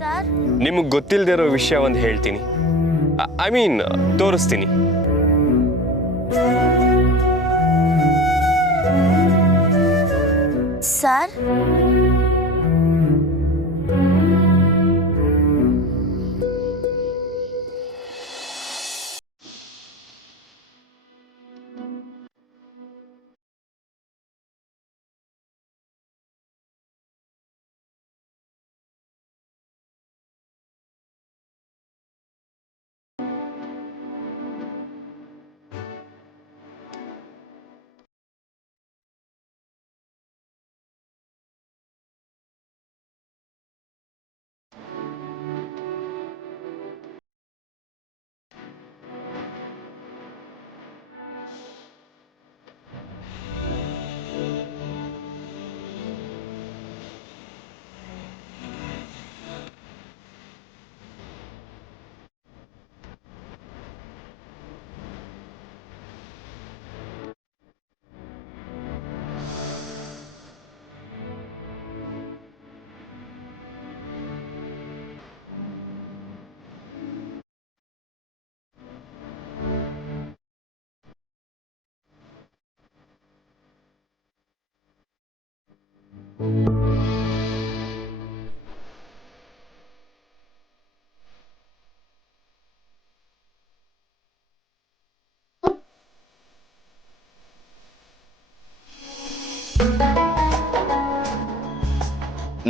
Sir, ನಿಮಗೆ ಗೊತ್ತಿಲ್ಲದೆ ಇರೋ ವಿಷಯ ಒಂದು ಹೇಳ್ತೀನಿ. ಐ ಮೀನ್ ತೋರಿಸ್ತೀನಿ. ಸರ್,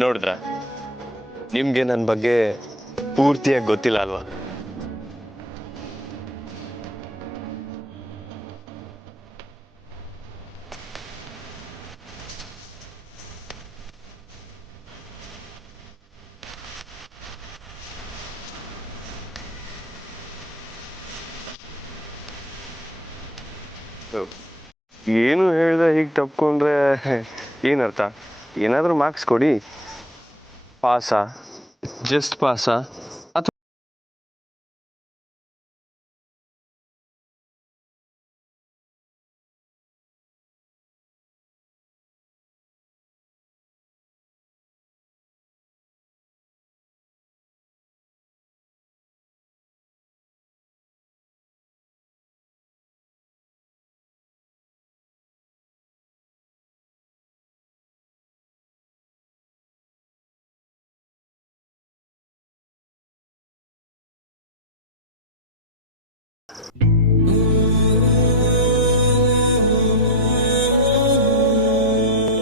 ನೋಡಿದ್ರ, ನಿಮ್ಗೆ ನನ್ನ ಬಗ್ಗೆ ಪೂರ್ತಿಯಾಗಿ ಗೊತ್ತಿಲ್ಲ ಅಲ್ವಾ? ಏನು ಹೇಳ್ದೆ ಹೀಗೆ ತಪ್ಕೊಂಡ್ರೆ ಏನರ್ಥ? ಏನಾದರೂ ಮಾರ್ಕ್ಸ್ ಕೊಡಿ. ಪಾಸಾ? ಜಸ್ಟ್ ಪಾಸಾ? ಅಥವಾ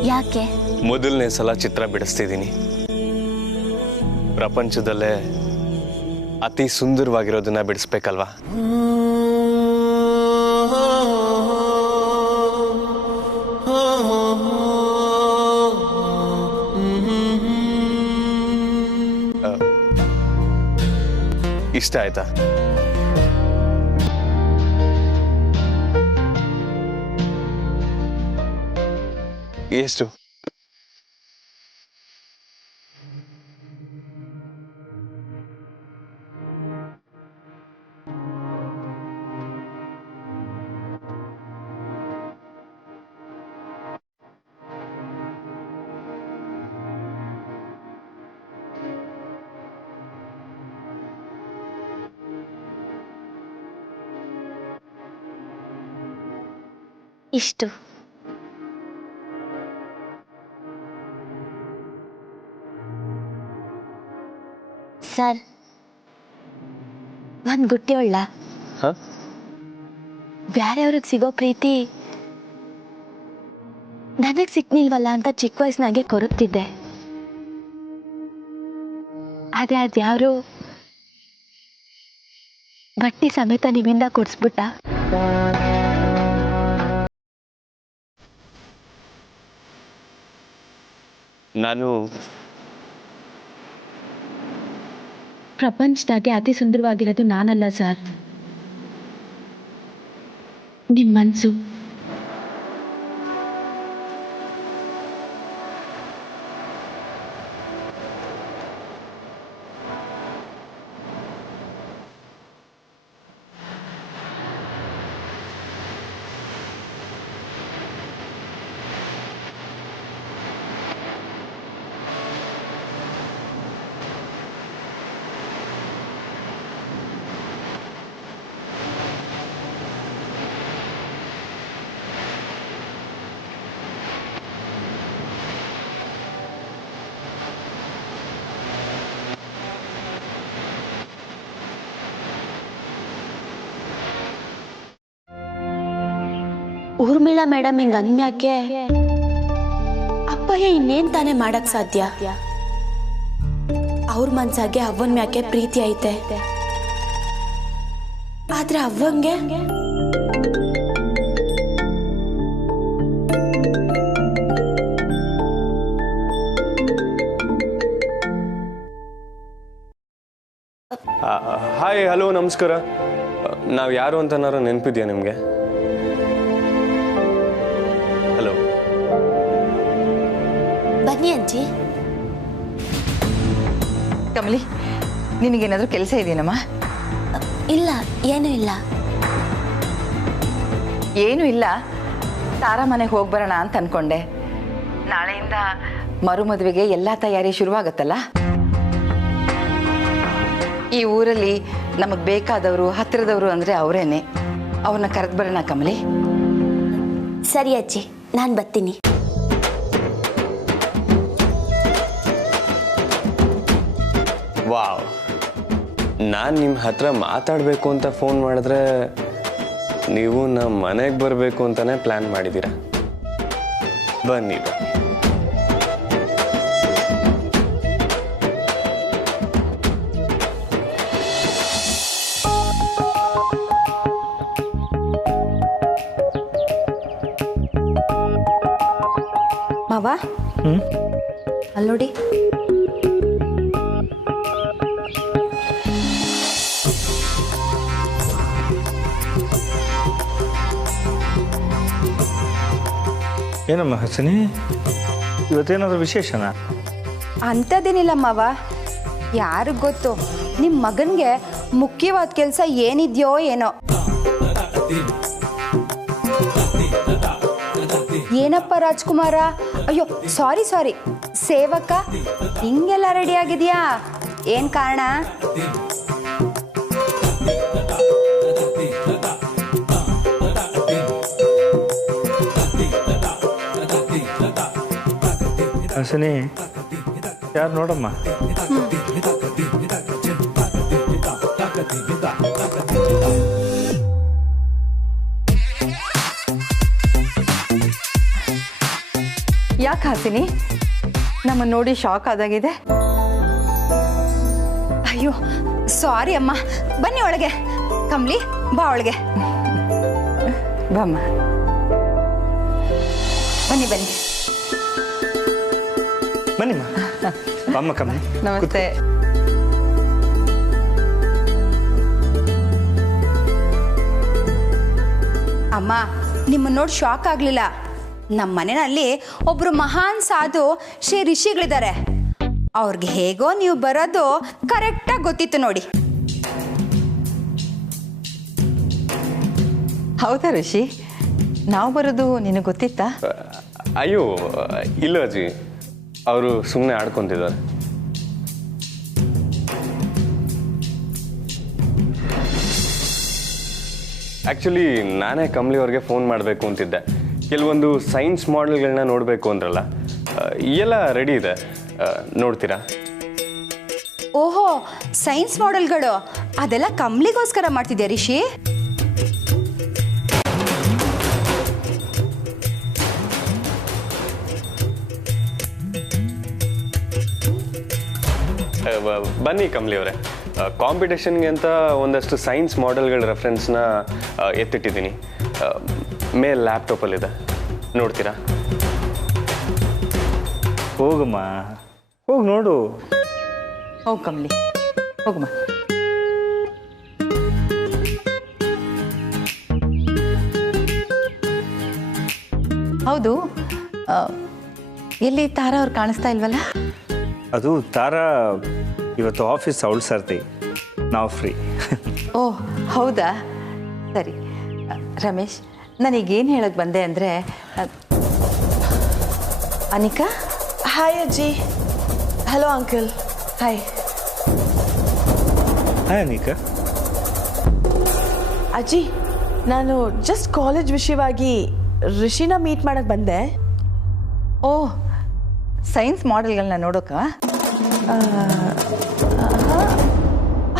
ಯಾಕೆ? ಮೊದಲನೇ ಸಲ ಚಿತ್ರ ಬಿಡಿಸ್ತಿದ್ದೀನಿ. ಪ್ರಪಂಚದಲ್ಲೇ ಅತಿ ಸುಂದರವಾಗಿರೋದನ್ನ ಬಿಡಿಸ್ಬೇಕಲ್ವಾ? ಇಷ್ಟ ಆಯ್ತಾ? ಎಷ್ಟು? ಇಷ್ಟು. ಸರ್, ಒಂದು ಗುಟ್ಟಿ ಒಳ್ಳ ಬ್ಯಾರೆಯವ್ರಿಗೆ ಸಿಗೋ ಪ್ರೀತಿ ನನಗೆ ಸಿಕ್ನಿಲ್ವಲ್ಲ ಅಂತ ಚಿಕ್ಕ ವಯಸ್ಸಿನಾಗೆ ಕೊರುತ್ತಿದ್ದೆ. ಆದರೆ ಅದ್ಯಾರು ಬಟ್ಟಿ ಸಮೇತ ನಿಮ್ಮಿಂದ ಕೊಡಿಸ್ಬಿಟ್ಟ. ನಾನು ಪ್ರಪಂಚದಾಗೆ ಅತಿ ಸುಂದರವಾಗಿರೋದು ನಾನಲ್ಲ ಸರ್, ನಿಮ್ಮ ಮನಸ್ಸು. ಊರ್ಮಿಳಾ ಮೇಡಮ್ ಹಿಂಗ ಅಂದ್ಮ್ಯಾಕೆ ಅಪ್ಪಯ್ಯ ಇನ್ನೇನ್ ತಾನೇ ಮಾಡಕ್ ಸಾಧ್ಯ? ಅವ್ರ ಮನ್ಸಾಗೆ ಅವ್ವನ್ ಮ್ಯಾಕೆ ಪ್ರೀತಿ ಐತೆ, ಆದ್ರೆ ಅವ್ವಂಗೆ ಹಾಯ್, ಹಲೋ, ನಮಸ್ಕಾರ. ನಾವು ಯಾರು ಅಂತನಾರು ನೆನಪಿದ್ಯಾ ನಿಮಗೆ? ಹಲೋ. ಬನ್ನಿ ಅಜ್ಜಿ. ಕಮಲಿ, ನಿನಗೇನಾದರೂ ಕೆಲಸ ಇದೆಯೇನಮ್ಮ? ಇಲ್ಲ, ಏನೂ ಇಲ್ಲ. ಏನೂ ಇಲ್ಲ. ತಾರಾ ಮನೆಗೆ ಹೋಗಿ ಬರೋಣ ಅಂತ ಅನ್ಕೊಂಡೆ. ನಾಳೆಯಿಂದ ಮರು ಮದುವೆಗೆ ಎಲ್ಲ ತಯಾರಿ ಶುರುವಾಗತ್ತಲ್ಲ. ಈ ಊರಲ್ಲಿ ನಮಗೆ ಬೇಕಾದವರು, ಹತ್ತಿರದವರು ಅಂದರೆ ಅವರೇನೆ. ಅವ್ರನ್ನ ಕರೆದು ಬರೋಣ ಕಮಲಿ. ಸರಿ ಅಜ್ಜಿ, ನಾನು ಬರ್ತೀನಿ. ವಾವ್, ನಾನು ನಿಮ್ಮ ಹತ್ರ ಮಾತಾಡಬೇಕು ಅಂತ ಫೋನ್ ಮಾಡಿದ್ರೆ ನೀವು ನಮ್ಮ ಮನೆಗೆ ಬರಬೇಕು ಅಂತಲೇ ಪ್ಲ್ಯಾನ್ ಮಾಡಿದ್ದೀರಾ. ಬನ್ನಿ ಬನ್ನಿ. ಮಾವ, ಅಲ್ಲಿ ನೋಡಿ. ಏನಮ್ಮ ಹಸನಿ, ಇವತ್ತೇನಾದರೂ ವಿಶೇಷನಾ? ಅಂಥದ್ದೇನಿಲ್ಲ ಮಾವ. ಯಾರಿಗೆ ಗೊತ್ತು, ನಿಮ್ಮ ಮಗನಿಗೆ ಮುಖ್ಯವಾದ ಕೆಲಸ ಏನಿದೆಯೋ ಏನೋ. ಏನಪ್ಪ ರಾಜ್ಕುಮಾರ, ಅಯ್ಯೋ ಸಾರಿ ಸೇವಕ, ಹಿಂಗೆಲ್ಲ ರೆಡಿ ಆಗಿದೆಯಾ? ಏನು ಕಾರಣ? ಹಸನಿ, ಯಾರು ನೋಡಮ್ಮ. ಯಾಕೆ ಹಾಸಿನಿ, ನಮ್ಮನ್ನು ನೋಡಿ ಶಾಕ್ ಆದಾಗಿದೆ? ಅಯ್ಯೋ ಸಾರಿ ಅಮ್ಮ. ಬನ್ನಿ ಒಳಗೆ. ಕಮ್ಲಿ, ಬಾ ಒಳಗೆ. ಬಾಮ್ಮ. ಬನ್ನಿ ಬನ್ನಿ. ಬನ್ನಿಮ್ಮ, ಬಾಮ್ಮ ಕಮ್ಮಿ. ನಮಸ್ತೆ. ಅಮ್ಮ, ನಿಮ್ಮನ್ನ ನೋಡಿ ಶಾಕ್ ಆಗಲಿಲ್ಲ. ನಮ್ಮ ಮನೆಯಲ್ಲಿ ಒಬ್ಬರು ಮಹಾನ್ ಸಾಧು ಶ್ರೀ ಋಷಿಗಳಿದ್ದಾರೆ. ಅವ್ರಿಗೆ ಹೇಗೋ ನೀವು ಬರೋದು ಕರೆಕ್ಟಾಗಿ ಗೊತ್ತಿತ್ತು ನೋಡಿ. ಹೌದಾ ಋಷಿ, ನಾವು ಬರೋದು ನಿನಗೆ ಗೊತ್ತಿತ್ತಾ? ಅಯ್ಯೋ ಇಲ್ಲ ಅಜ್ಜಿ, ಅವರು ಸುಮ್ಮನೆ ಆಡ್ಕೊತಿದ್ದಾರೆ. ಆ್ಯಕ್ಚುಲಿ ನಾನೇ ಕಮಲಿ ಅವ್ರಿಗೆ ಫೋನ್ ಮಾಡಬೇಕು ಅಂತಿದ್ದೆ. ಕೆಲವೊಂದು ಸೈನ್ಸ್ ಮಾಡೆಲ್ಗಳನ್ನ ನೋಡಬೇಕು ಅಂದ್ರಲ್ಲ, ಎಲ್ಲ ರೆಡಿ ಇದೆ, ನೋಡ್ತೀರಾ? ಓಹೋ, ಸೈನ್ಸ್ ಮಾಡೆಲ್ಗಳು ಅದೆಲ್ಲ ಕಮ್ಲಿಗೋಸ್ಕರ ಮಾಡ್ತಿದ್ಯಾ ರಿಷಿ? ಬನ್ನಿ ಕಮಲಿ ಅವರೇ, ಕಾಂಪಿಟೇಷನ್ಗೆ ಅಂತ ಒಂದಷ್ಟು ಸೈನ್ಸ್ ಮಾಡೆಲ್ಗಳ ರೆಫರೆನ್ಸ್ನ ಎತ್ತಿಟ್ಟಿದ್ದೀನಿ. ಮೇಲ್ ಲ್ಯಾಪ್ಟಾಪಲ್ಲಿದೆ, ನೋಡ್ತೀರಾ? ಹೋಗಮ್ಮ, ಹೋಗಿ ನೋಡು. ಹೋಗು ಕಮಲಿ, ಹೋಗಮ್ಮ. ಹೌದು, ಎಲ್ಲಿ ತಾರಾ ಅವ್ರು ಕಾಣಿಸ್ತಾ ಇಲ್ವಲ್ಲ? ಅದು ತಾರಾ ಇವತ್ತು ಆಫೀಸ್ ಅವಳು ಸರ್ತಿ, ನಾವು ಫ್ರೀ. ಓಹ್ ಹೌದಾ, ಸರಿ. ರಮೇಶ್, ನನಗೇನು ಹೇಳಕ್ಕೆ ಬಂದೆ ಅಂದರೆ, ಅನಿಕಾ. ಹಾಯ್ ಅಜ್ಜಿ. Hello uncle. Hi. Hi Anika. ಅಜ್ಜಿ, ನಾನು ಜಸ್ಟ್ ಕಾಲೇಜ್ ವಿಷಯವಾಗಿ ರಿಷಿನ ಮೀಟ್ ಮಾಡಕ್ಕೆ ಬಂದೆ. ಓಹ್, ಸೈನ್ಸ್ ಮಾಡೆಲ್ಗಳನ್ನ ನೋಡೋಕ?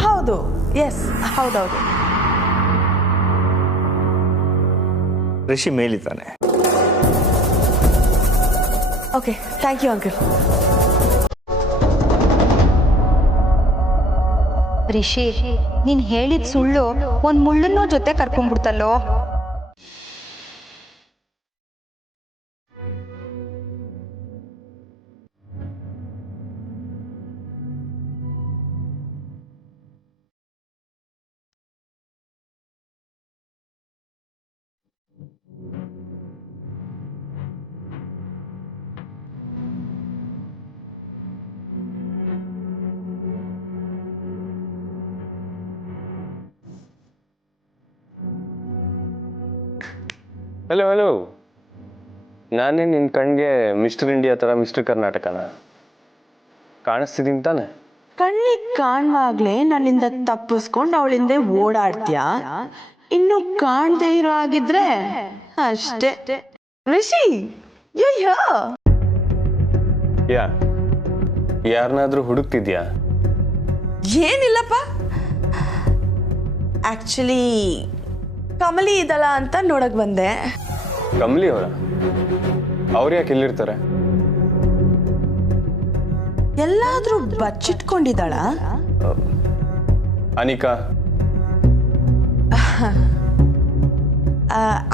ಹೌದು, ಎಸ್, ಹೌದೌದು. ರಿಷಿ ಮೇಲಿದ್ದಾನೆ. Okay, thank you uncle. Rishi, ನೀನು ಹೇಳಿದ ಸುಳ್ಳು ಒಂದು ಮುಳ್ಳನ್ನೋ ಜೊತೆ ಕರ್ಕೊಂಡ್ಬಿಡ್ತಲ್ಲೋ. ಹಲೋ ಹಲೋ, ನಾನೇ ನಿನ್ನ ಕಣ್ಗೆ ಮಿಸ್ಟರ್ ಇಂಡಿಯಾ ಥರ ಮಿಸ್ಟರ್ ಕರ್ನಾಟಕನ ಕಾಣಿಸ್ತಿದ್ದೀನಿ ತಾನೆ? ಕಣ್ಣಿಗೆ ಕಾಣುವಾಗ್ಲೇ ನನ್ನಿಂದ ತಪ್ಪಿಸ್ಕೊಂಡು ಅವಳಿಂದ ಓಡಾಡ್ತೀಯಾ? ಇನ್ನು ಕಾಣದೇ ಇರೋ ಆಗಿದ್ರೆ ಅಷ್ಟೇ. ರಿಷಿ, ಯಾರನ್ನಾದ್ರೂ ಹುಡುಕ್ತಿದ್ಯಾ? ಏನಿಲ್ಲಪ್ಪ, ಆಕ್ಚುಲಿ ಕಮಲಿ ಇದಲ್ಲ ಅಂತ ನೋಡಕ್ ಬಂದೆ. ಕಮಲಿ ಅವರ? ಅವ್ರು ಯಾಕೆ ಇಲ್ಲಿರ್ತಾರೆ? ಎಲ್ಲಾದ್ರೂ ಬಚ್ಚಿಟ್ಕೊಂಡಿದ್ದಾಳ? Anika?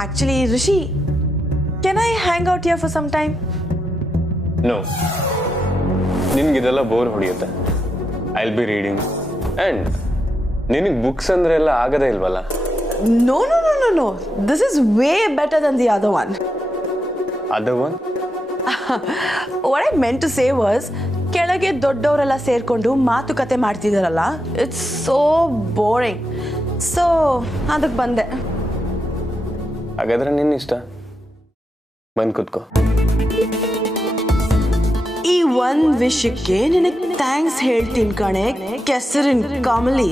Actually Rishi, can I hang out here for some time? No, ನಿನ್ಗಿದೆಲ್ಲ ಬೋರ್ ಹೊಡೆಯುತ್ತೆ. I will be reading. And ನಿನಗೆ ಬುಕ್ಸ್ ಅಂದ್ರೆ ಎಲ್ಲ ಆಗದೇ ಇಲ್ವಲ್ಲ? No, no, no, no, no. This is way better than the other one. Other one? What I meant to say was, ಕೆಳಗೆ ದೊಡ್ಡವರೆಲ್ಲ ಸೇರ್ಕೊಂಡು ಮಾತುಕತೆ ಮಾಡ್ತಿದಾರಲ್ಲ, ಇಟ್ಸ್ ಸೋ ಬೋರಿಂಗ್. ಸೊ ಅದಕ್ಕೆ ಬಂದೆ. ಹಾಗಾದ್ರೆ ನಿನ್ನ ಇಷ್ಟ, ಬಂದು ಕೂತ್ಕೋ. ಈ ಒಂದ್ ವಿಷಯಕ್ಕೆ ನಿನಗೆ ಥ್ಯಾಂಕ್ಸ್ ಹೇಳ್ತೀನಿ ಕಣೆ, ಕೆಸರಿನ್ ಕಮಲಿ.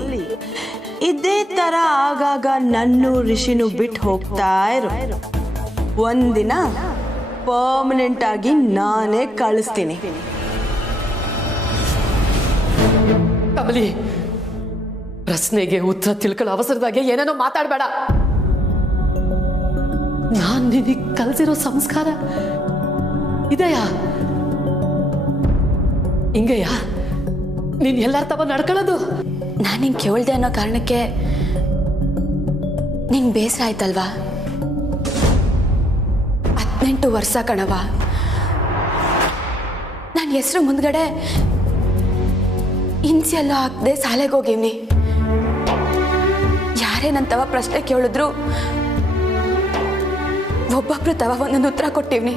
ಇದೇ ತರ ಆಗಾಗ ನನ್ನು ರಿಷಿನು ಬಿಟ್ಟು ಹೋಗ್ತಾ ಇರು. ಒಂದಿನ ಪರ್ಮನೆಂಟ್ ಆಗಿ ನಾನೇ ಕಳಿಸ್ತೀನಿ. ಕಮಲಿ, ಪ್ರಶ್ನೆಗೆ ಉತ್ತರ ತಿಳ್ಕೊಳ್ಳೋ ಅವಸರದಾಗೆ ಏನೇನೋ ಮಾತಾಡಬೇಡ. ನಾನ್ ನಿನಗೆ ಕಲ್ಸಿರೋ ಸಂಸ್ಕಾರ ಇದೆಯಾ? ಹಿಂಗೆಯಾ ನೀನ್ ಎಲ್ಲಾರ ತವ ನಡ್ಕೊಳ್ಳೋದು? ನಾನು ನಿಂಗೆ ಕೇಳ್ದೆ ಅನ್ನೋ ಕಾರಣಕ್ಕೆ ನಿಂಗೆ ಬೇಸರ ಆಯ್ತಲ್ವಾ? 18 ವರ್ಷ ಕಣವ, ನನ್ನ ಹೆಸರು ಮುಂದ್ಗಡೆ ಇನ್ಸಿಯಲ್ಲೂ ಹಾಕದೆ ಶಾಲೆಗೆ ಹೋಗಿವ್ನಿ. ಯಾರೇ ನನ್ನ ತವ ಪ್ರಶ್ನೆ ಕೇಳಿದ್ರು ಒಬ್ಬೊಬ್ರು ತವ ಒಂದೊಂದು ಉತ್ತರ ಕೊಟ್ಟಿವ್ನಿ.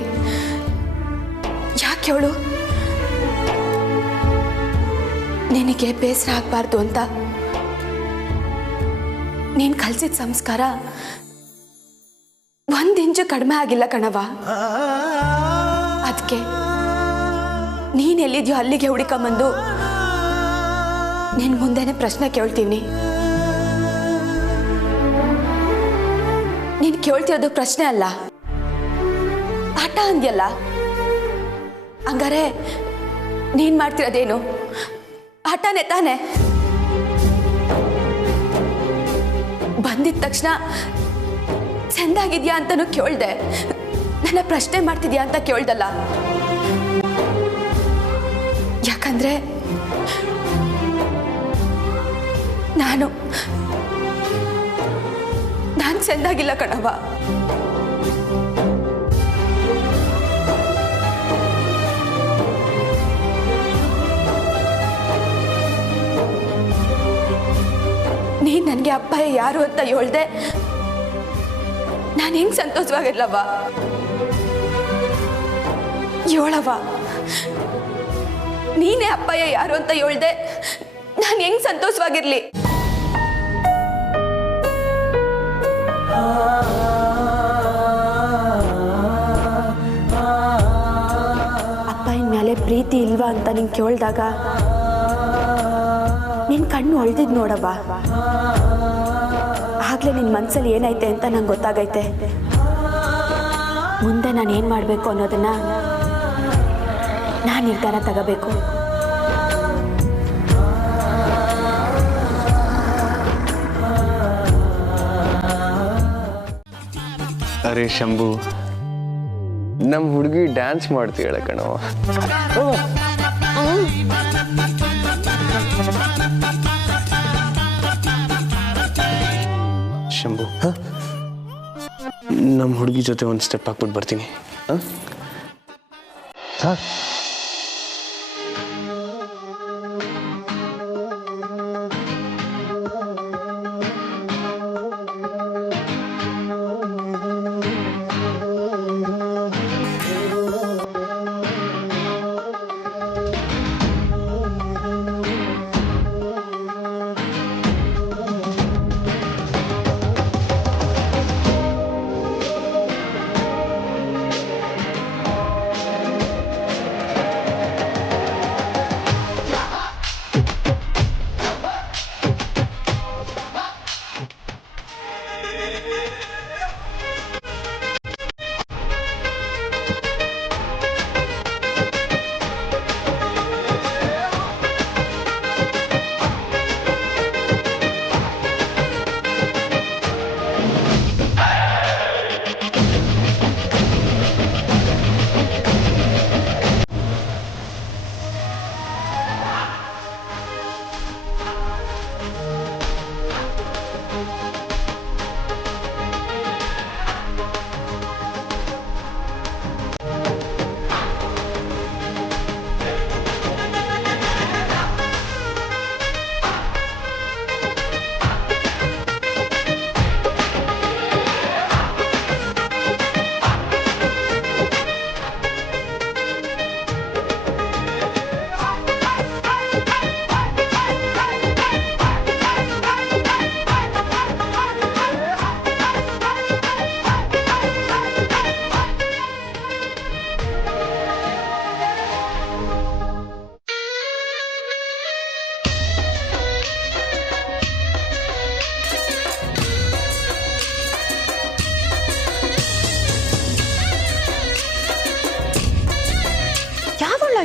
ಯಾಕೆ ಹೇಳು? ನಿನಗೆ ಬೇಸರ ಆಗ್ಬಾರ್ದು ಅಂತ. ನೀನ್ ಕಲ್ಸಿದ ಸಂಸ್ಕಾರ 1 ಇಂಚು ಕಡಿಮೆ ಆಗಿಲ್ಲ ಕಣವ. ಅದಕ್ಕೆ ನೀನ್ ಎಲ್ಲಿದ್ಯೋ ಅಲ್ಲಿಗೆ ಹುಡುಕೊಂಬಂದು ನಿನ್ ಮುಂದೆನೆ ಪ್ರಶ್ನೆ ಕೇಳ್ತೀನಿ. ನೀನ್ ಕೇಳ್ತಿರೋದು ಪ್ರಶ್ನೆ ಅಲ್ಲ, ಆಟ ಅಂದ್ಯಲ್ಲ. ಹಂಗಾರೆ ನೀನ್ ಮಾಡ್ತಿರೋದೇನು? ಆಟನೇ ತಾನೆ. ಬಂದಿದ ತಕ್ಷಣ ಚೆಂದಾಗಿದ್ಯಾ ಅಂತನೂ ಕೇಳ್ದೆ, ನನ್ನ ಪ್ರಶ್ನೆ ಮಾಡ್ತಿದ್ಯಾ ಅಂತ ಕೇಳ್ದಲ್ಲ. ಯಾಕಂದ್ರೆ ನಾನು ಚೆಂದಾಗಿಲ್ಲ ಕಣವ. ನೀನ್ ನನಗೆ ಅಪ್ಪಯ್ಯ ಯಾರು ಅಂತ ಹೇಳ್ದೆ, ನಾನು ಹೆಂಗ್ ಸಂತೋಷವಾಗಿರ್ಲವ್ವ? ಹೇಳವ್ವ, ನೀನೇ ಅಪ್ಪಯ್ಯ ಯಾರು ಅಂತ ಹೇಳ್ದೆ, ನಾನು ಹೆಂಗ್ ಸಂತೋಷವಾಗಿರ್ಲಿ? ಅಪ್ಪಯ್ಯನ ಮೇಲೆ ಪ್ರೀತಿ ಇಲ್ವಾ ಅಂತ ನಿಂಗೆ ಕೇಳಿದಾಗ ನಿನ್ ಕಣ್ಣು ಹೊಳ್ದಿದ್ ನೋಡವ್ವ. ಆಗ್ಲೇ ನಿನ್ ಮನ್ಸಲ್ಲಿ ಏನೈತೆ ಅಂತ ನಂಗೆ ಗೊತ್ತಾಗೈತೆ. ಮುಂದೆ ನಾನು ಏನು ಮಾಡಬೇಕು ಅನ್ನೋದನ್ನ ನಾನು ನಿರ್ಧಾರ ತಗೋಬೇಕು. ಬಾರಿ ಶಂಭು, ನಮ್ಮ ಹುಡುಗಿ ಡ್ಯಾನ್ಸ್ ಮಾಡ್ತೀಯಳ ಕಣೋ. ಶಂಭು, ನಮ್ಮ ಹುಡುಗಿ ಜೊತೆ ಒಂದು ಸ್ಟೆಪ್ ಹಾಕ್ಬಿಟ್ಟು ಬರ್ತೀನಿ.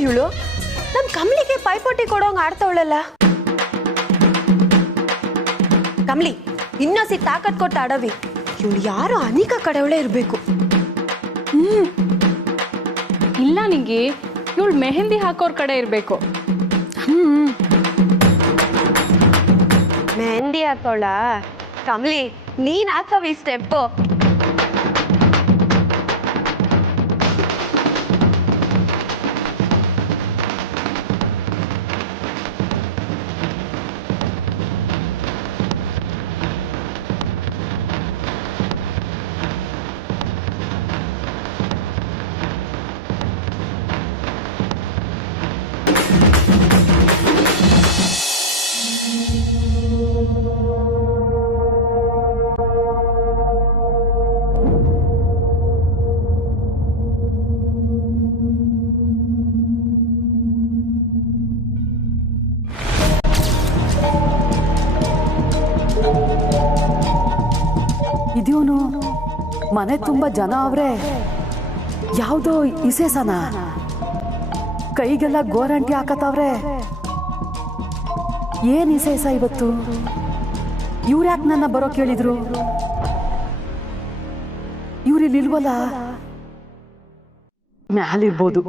ಇವಳು ನಮ್ ಕಮ್ಲಿಗೆ ಪೈಪೋಟಿ ಕೊಡೋಂಗ್ ಆಡ್ತವಳಲ್ಲ. ಕಮ್ಲಿ ಇನ್ನೊಸಿ ತಾಕತ್ ಕೊಟ್ಟು ಆಡವಿ. ಇವಳು ಯಾರು ಅನಿಕಾ ಕಡೆವಳೆ ಇರ್ಬೇಕು. ಇಲ್ಲ ನಿಂಗೆ, ಇವಳು ಮೆಹಂದಿ ಹಾಕೋರ್ ಕಡೆ ಇರ್ಬೇಕು. ಮೆಹಂದಿ ಹಾಕೋಳ? ಕಮ್ಲಿ ನೀನ್ ಹಾಕವಿ ಸ್ಟೆಪ್ಪು. ಇದ್ಯೂನು ಮನೆ ತುಂಬ ಜನ ಅವ್ರೆ. ಯಾವುದೋ ಇಸೇಸನ ಕೈಗೆಲ್ಲ ಗೋರಂಟಿ ಹಾಕತ್ತವ್ರೆ. ಏನ್ ಇಸೇಸ ಇವತ್ತು? ಇವ್ರ್ಯಾಕೆ ನನ್ನ ಬರೋ ಕೇಳಿದ್ರು? ಇವ್ರಿಲ್ಲಿ ಇಲ್ವಲ್ಲ? ಮ್ಯಾಲಿರ್ಬೋದು.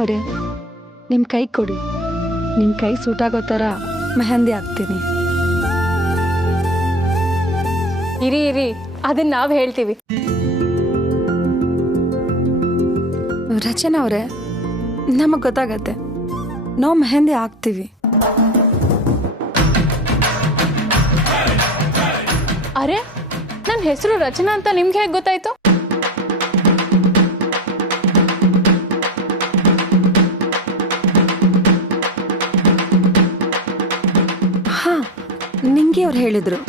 ಅವರೇ, ನಿಮ್ಮ ಕೈ ಕೊಡಿ. ನಿಮ್ಮ ಕೈ ಸೂಟಾಗೋ ಥರ ಮೆಹಂದಿ ಹಾಕ್ತೀನಿ. ಇರಿ ಇರಿ, ಅದನ್ನ ನಾವು ಹೇಳ್ತೀವಿ. ರಚನಾ ಅವರೇ, ನಮಗೆ ಗೊತ್ತಾಗತ್ತೆ, ನಾವು ಮೆಹಂದಿ ಹಾಕ್ತೀವಿ. ಅರೆ, ನನ್ನ ಹೆಸರು ರಚನಾ ಅಂತ ನಿಮ್ಗೆ ಹೇಗೆ ಗೊತ್ತಾಯ್ತು? ಹಾ, ನಿಂಗೆ ಅವ್ರು ಹೇಳಿದ್ರು.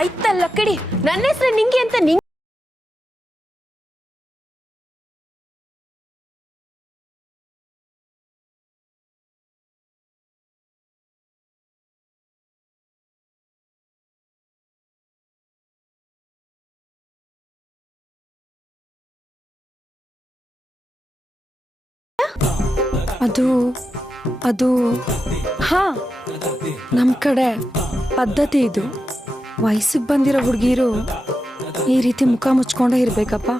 ಆಯ್ತಲ್ಲ ಕಡಿ, ನನ್ನ ಹೆಸರು ನಿಂಗೆ ಅಂತ ನಿಂಗೆ ಅದು ಹಾ, ನಮ್ಮ ಕಡೆ ಪದ್ಧತಿ ಇದು. ವಯಸ್ಸಿಗೆ ಬಂದಿರೋ ಹುಡುಗಿರು ಈ ರೀತಿ ಮುಖ ಮುಚ್ಕೊಂಡೇ ಇರ್ಬೇಕಪ್ಪ.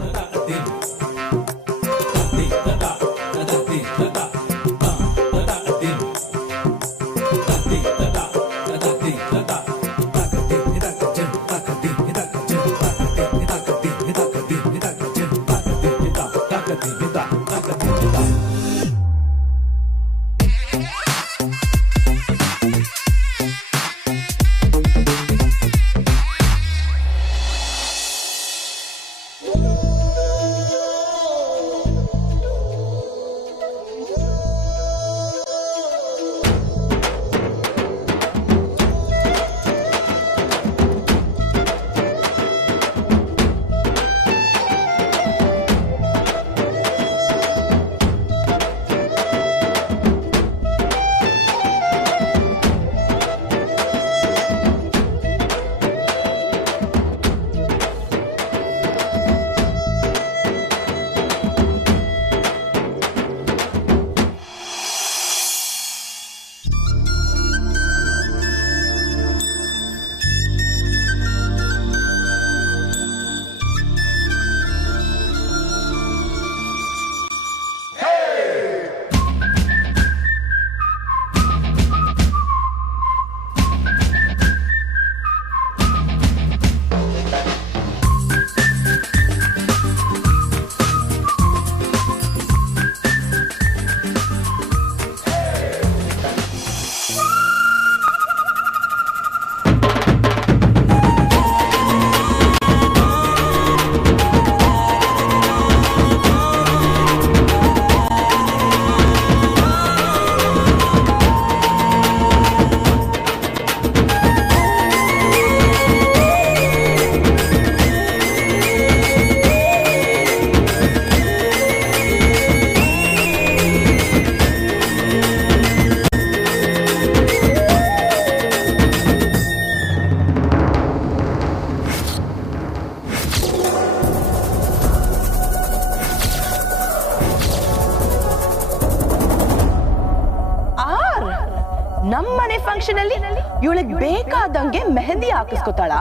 ನಮ್ಮನೆ ಫಂಕ್ಷನ್ ಅಲ್ಲಿ ಇವಳಿಗೆ ಬೇಕಾದಂಗೆ ಮೆಹಂದಿ ಹಾಕಿಸ್ಕೊತಾಳ.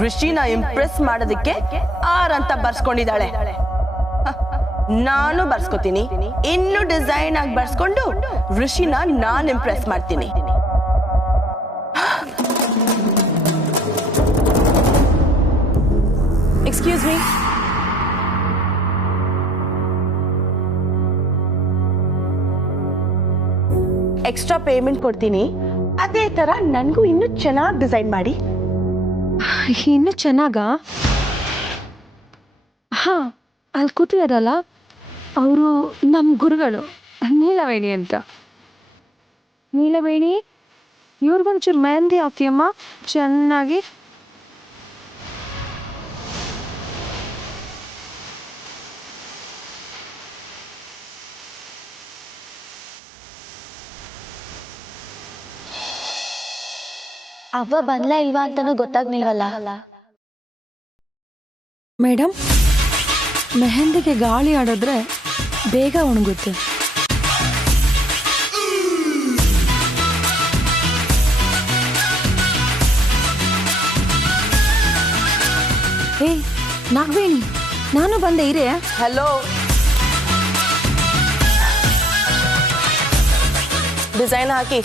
ಋಷಿನ ಇಂಪ್ರೆಸ್ ಮಾಡೋದಕ್ಕೆ ಆರ್ ಅಂತ ಬರ್ಸ್ಕೊಂಡಿದ್ದಾಳೆ. ನಾನು ಬರ್ಸ್ಕೊತೀನಿ, ಇನ್ನು ಡಿಸೈನ್ ಆಗಿ ಬರ್ಸ್ಕೊಂಡು ಋಷಿನ ನಾನ್ ಇಂಪ್ರೆಸ್ ಮಾಡ್ತೀನಿ. ಎಕ್ಸ್ಕ್ಯೂಸ್ ಮೀ, ಎಕ್ಸ್ಟ್ರಾ ಪೇಮೆಂಟ್ ಕೊಡ್ತೀನಿ. ಅದೇ ತರ ನನಗೂ ಇನ್ನೂ ಚೆನ್ನಾಗಿ ಡಿಸೈನ್ ಮಾಡಿ. ಇನ್ನು ಚೆನ್ನಾಗಾ? ಹಾ, ಅಲ್ಲಿ ಕೂತಿದಾರಲ್ಲ ಅವರು ನಮ್ಮ ಗುರುಗಳು, ನೀಲವೇಣಿ ಅಂತ. ನೀಲವೇಣಿ, ಇವ್ರಿಗೊಂಚೂರು ಮೆಹಂದಿ ಹಾಕ್ತಿಯಮ್ಮ ಚೆನ್ನಾಗಿ. ಅವ್ವ ಬಂದ್ಲಾ ಇಲ್ವಾ ಅಂತಾನೂ ಗೊತ್ತಾಗ್ಲಿಲ್ವಲ್ಲ. ಮೇಡಮ್, ಮೆಹಂದಿಗೆ ಗಾಳಿ ಆಡಿದ್ರೆ ಬೇಗ ಒಣಗುತ್ತೆ. ಹೇ ನಾಗವೇಣಿ, ನಾನು ಬಂದೆ ಇರೇ. ಹಲೋ, ಡಿಸೈನ್ ಹಾಕಿ.